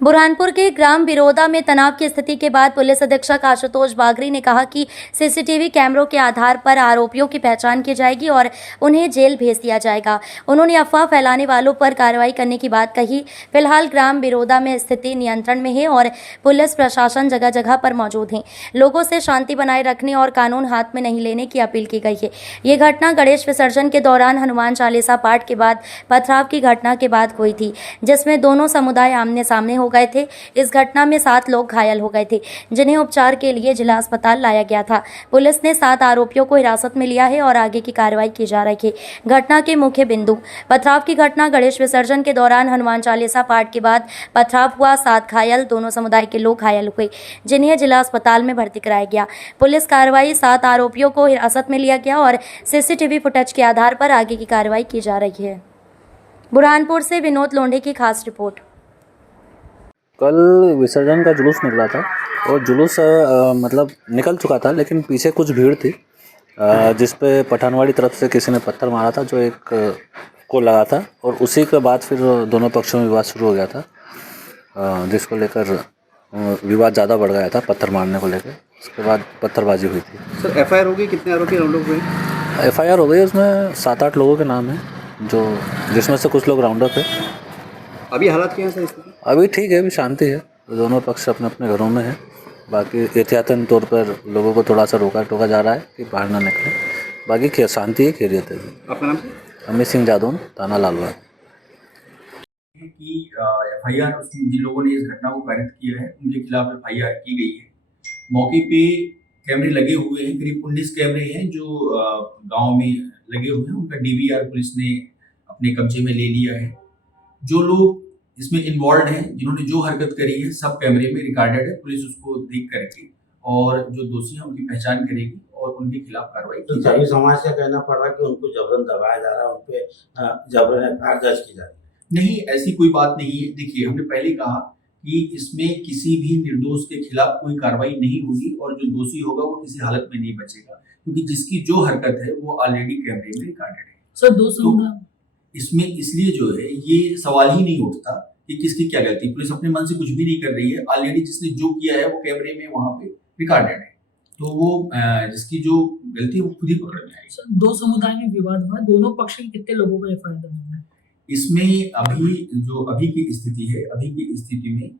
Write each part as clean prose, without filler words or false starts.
बुरहानपुर के ग्राम बिरोदा में तनाव की स्थिति के बाद पुलिस अधीक्षक आशुतोष बागरी ने कहा कि सीसीटीवी कैमरों के आधार पर आरोपियों की पहचान की जाएगी और उन्हें जेल भेज दिया जाएगा। उन्होंने अफवाह फैलाने वालों पर कार्रवाई करने की बात कही। फिलहाल ग्राम बिरोदा में स्थिति नियंत्रण में है और पुलिस प्रशासन जगह जगह पर मौजूद है। लोगों से शांति बनाए रखने और कानून हाथ में नहीं लेने की अपील की गई है। ये घटना गणेश विसर्जन के दौरान हनुमान चालीसा पाठ के बाद पथराव की घटना के बाद हुई थी, जिसमें दोनों समुदाय आमने सामने हो गए थे। इस घटना में 7 लोग घायल हो गए थे, जिन्हें उपचार के लिए जिला अस्पताल लाया गया था। पुलिस ने 7 आरोपियों को हिरासत में लिया है और आगे की कार्रवाई की जा रही है। घटना के मुख्य बिंदु: पथराव की घटना गणेश विसर्जन के दौरान हनुमान चालीसा पाठ के बाद पथराव हुआ। 7 घायल, दोनों समुदाय के लोग घायल हुए, जिन्हें जिला अस्पताल में भर्ती कराया गया। पुलिस कार्रवाई: 7 आरोपियों को हिरासत में लिया गया और सीसीटीवी फुटेज के आधार पर आगे की कार्रवाई की जा रही है। बुरहानपुर से विनोद लोंढे की खास रिपोर्ट। कल विसर्जन का जुलूस निकला था और जुलूस मतलब निकल चुका था, लेकिन पीछे कुछ भीड़ थी जिस पे पठानवाड़ी तरफ से किसी ने पत्थर मारा था जो एक को लगा था, और उसी के बाद फिर दोनों पक्षों में विवाद शुरू हो गया था, जिसको लेकर विवाद ज़्यादा बढ़ गया था पत्थर मारने को लेकर। उसके बाद पत्थरबाजी हुई थी। सर एफआईआर होगी, कितने आरोपी राउंड अप हुए? एफआईआर हो गई, उसमें 7-8 लोगों के नाम हैं, जिसमें से कुछ लोग राउंड अप है। अभी हालात क्या है सर इसके? अभी ठीक है, अभी शांति है, दोनों पक्ष अपने अपने घरों में हैं। बाकी एहतियातन तौर पर लोगों को थोड़ा सा रोका टोका जा रहा है कि बाहर ना निकले। बाकी शांति है, खैरियत है। आपका नाम? अमित सिंह जादौन, थाना लालवा। कि एफआईआर जिन लोगों ने इस घटना को कारित किया है उनके खिलाफ एफआईआर की गई है। मौके पे कैमरे लगे हुए हैं, करीब 19 कैमरे हैं जो गांव में लगे हुए हैं। उनका डीवीआर पुलिस ने अपने कब्जे में ले लिया है। जो लोग इसमें इन्वॉल्व हैं, जिन्होंने जो हरकत करी है, सब कैमरे में रिकॉर्डेड है। पुलिस उसको देख करके और जो दोषी हैं उनकी पहचान करेगी और उनके खिलाफ कार्रवाई की जाएगी। सभी समाज का कहना पड़ रहा है कि उनको जबरन दबाया जा रहा है, उनपे जबरन एफआईआर दर्ज की जा रही है। नहीं, ऐसी कोई बात नहीं है। देखिए, हमने पहले कहा कि इसमें किसी भी निर्दोष के खिलाफ कोई कार्रवाई नहीं होगी और जो दोषी होगा वो किसी हालत में नहीं बचेगा, क्योंकि जिसकी जो हरकत है वो ऑलरेडी कैमरे में रिकॉर्डेड है। सर, दो समुदाय इसमें इसलिए जो है ये सवाल ही नहीं उठता कि किसकी क्या गलती। पुलिस अपने मन से कुछ भी नहीं कर रही है। ऑलरेडी जिसने जो किया है वो कैमरे में वहां पे रिकॉर्डेड है, तो वो जिसकी जो गलती है वो खुद ही पकड़ में आएगी। सर, 2 समुदाय में विवाद हुआ, दोनों पक्ष के कितने लोगों को एफआईआर दर्ज हुआ है? इसमें अभी की स्थिति है, अभी की स्थिति में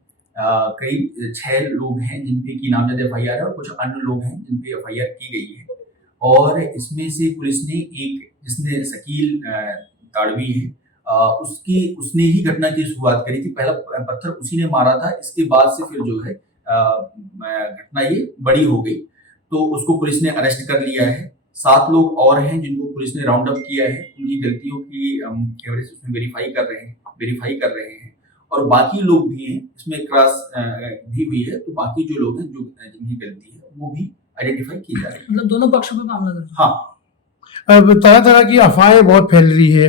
करीब 6 लोग हैं जिनपे की नामजद एफआईआर है और कुछ अन्य लोग हैं जिनपे एफआईआर की गई है। और इसमें से पुलिस ने एक, जिसने शकील ताड़वी है, उसने ही घटना की शुरुआत करी थी। पहला पत्थर उसी ने मारा था। इसके बाद से फिर जो है घटना ये बड़ी हो गई, तो उसको पुलिस ने अरेस्ट कर लिया है। 7 लोग और हैं जिनको पुलिस ने राउंड अप किया है। उनकी गलतियों की एविडेंस उसमें वेरीफाई कर रहे हैं और बाकी लोग भी हैं, इसमें क्रॉस भी हुई है, तो बाकी जो लोग हैं जिनकी गलती है वो भी आइडेंटिफाई की जा रही है। मतलब दोनों पक्षों पे मामला दर्ज? हाँ। अब तरह तरह की अफवाहें बहुत फैल रही है,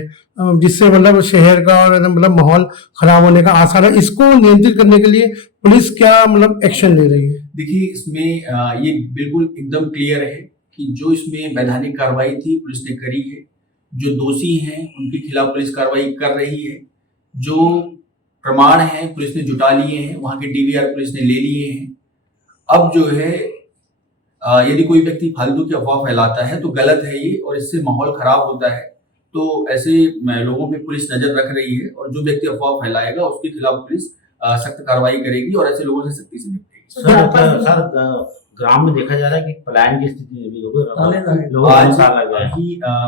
जिससे मतलब शहर का और मतलब माहौल खराब होने का आसार है। इसको नियंत्रित करने के लिए पुलिस क्या मतलब एक्शन ले रही है? देखिए, इसमें ये बिल्कुल एकदम क्लियर है कि जो इसमें वैधानिक कार्रवाई थी पुलिस ने करी है। जो दोषी हैं उनके खिलाफ पुलिस कार्रवाई कर रही है। जो प्रमाण हैं पुलिस ने जुटा लिए हैं, वहां के डीवीआर पुलिस ने ले लिए हैं। अब जो है यदि कोई व्यक्ति फालतू की अफवाह फैलाता है तो गलत है ये, और इससे माहौल खराब होता है। तो ऐसे लोगों पे पुलिस नजर रख रही है और जो व्यक्ति अफवाह फैलाएगा उसके खिलाफ पुलिस सख्त कार्रवाई करेगी और ऐसे लोगों से सख्ती से निपटेगी। सर, ग्राम में देखा जा रहा है कि पलायन की स्थिति में भी लोग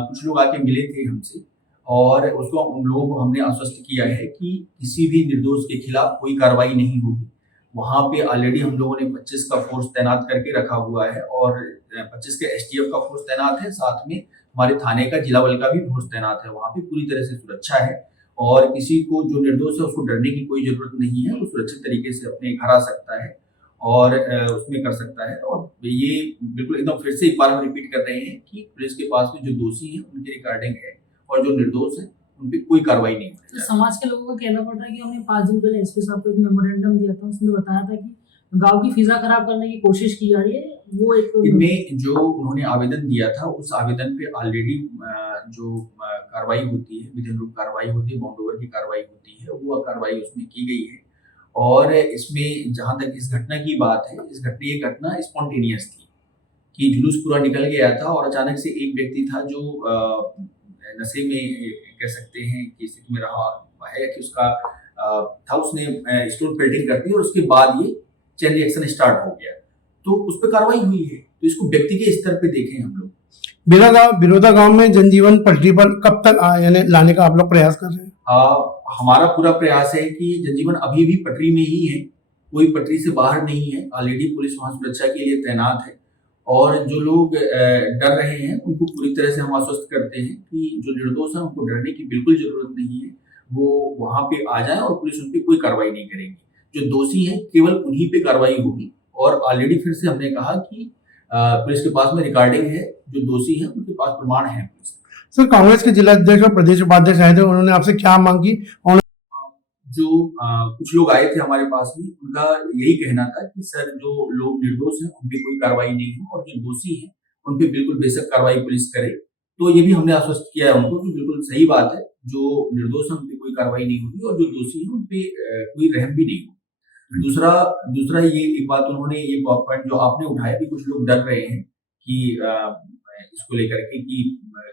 कुछ लोग आके मिले थे हमसे और उसको उन लोगों को हमने आश्वस्त किया है कि किसी भी निर्दोष के खिलाफ कोई कार्रवाई नहीं होगी। वहां पे ऑलरेडी हम लोगों ने 25 का फोर्स तैनात करके रखा हुआ है और 25 के एसटीएफ का फोर्स तैनात है। साथ में हमारे थाने का जिला बल का भी फोर्स तैनात है। वहां पे पूरी तरह से सुरक्षा है और किसी को जो निर्दोष है उसको डरने की कोई जरूरत नहीं है। वो सुरक्षित तरीके से अपने घर आ सकता है और उसमें कर सकता है। और ये बिल्कुल एकदम फिर से एक बार हम रिपीट कर रहे हैं कि पुलिस के पास में जो दोषी हैं उनकी रिकॉर्डिंग है और जो निर्दोष है उन पे कोई कार्रवाई नहीं होती। तो समाज के लोगों को कहना पड़ रहा है कि हमने 5 दिन पहले एसपी साहब को एक मेमोरेंडम दिया था, उसमें बताया था कि गांव की फिजा खराब करने की कोशिश की जा रही है। वो एक इनमें जो उन्होंने आवेदन दिया था उस आवेदन पे ऑलरेडी जो कार्रवाई होती है, विधिन रूप कार्रवाई होती है, बाउंड ओवर की कार्रवाई होती है, वो कार्रवाई उसमें की गई है और इसमें जहाँ तक इस घटना की बात है, ये घटना स्पॉन्टेनियस थी कि जुलूस पूरा निकल गया था और अचानक से एक व्यक्ति था जो नशे में कह सकते हैं कि स्थिति में रहा है कि उसका था, उसने स्टोन पेल्टिंग कर दी और उसके बाद ये चेन रिएक्शन स्टार्ट हो गया, तो उस पर कार्रवाई हुई है। तो इसको व्यक्ति के स्तर पे देखें हम लोग। बिरोदा गांव में जनजीवन पटरी पर कब तक यानी लाने का आप लोग प्रयास कर रहे हैं? हमारा पूरा प्रयास है कि जनजीवन अभी भी पटरी में ही है, कोई पटरी से बाहर नहीं है। ऑलरेडी पुलिस वहां सुरक्षा के लिए तैनात है और जो लोग डर रहे हैं उनको पूरी तरह से हम आश्वस्त करते हैं कि जो निर्दोष है उनको डरने की बिल्कुल जरूरत नहीं है, वो वहां पे आ जाए और पुलिस उन पर कोई कार्रवाई नहीं करेगी। जो दोषी हैं केवल उन्हीं पे कार्रवाई होगी और ऑलरेडी फिर से हमने कहा कि पुलिस के पास में रिकॉर्डिंग है, जो दोषी हैं उनके पास प्रमाण है। सर, कांग्रेस के जिला अध्यक्ष और प्रदेश उपाध्यक्ष आए थे, उन्होंने आपसे क्या मांग की? जो कुछ लोग आए थे हमारे पास में, उनका यही कहना था कि सर जो लोग निर्दोष हैं उन पे कोई कार्रवाई नहीं हो और जो दोषी हैं उन पे बिल्कुल बेशक कार्रवाई पुलिस करे। तो ये भी हमने आश्वस्त किया है उनको कि बिल्कुल सही बात है, जो निर्दोष हैं उन पे कोई कार्रवाई नहीं होगी और जो दोषी हैं उन पे कोई रहम भी नहीं होगा। दूसरा ये एक बात उन्होंने ये पॉइंट जो आपने उठाया कि कुछ लोग डर रहे हैं कि इसको लेकर के कि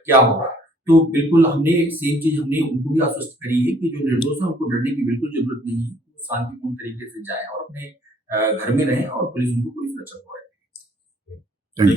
क्या होगा, तो बिल्कुल हमने सेम चीज हमने उनको भी आश्वस्त करी है कि जो निर्दोष है उनको डरने की बिल्कुल जरूरत नहीं है, वो शांतिपूर्ण तरीके से जाएं और अपने घर में रहें और पुलिस उनको पूरी सुरक्षा प्रोवाइड करेगी।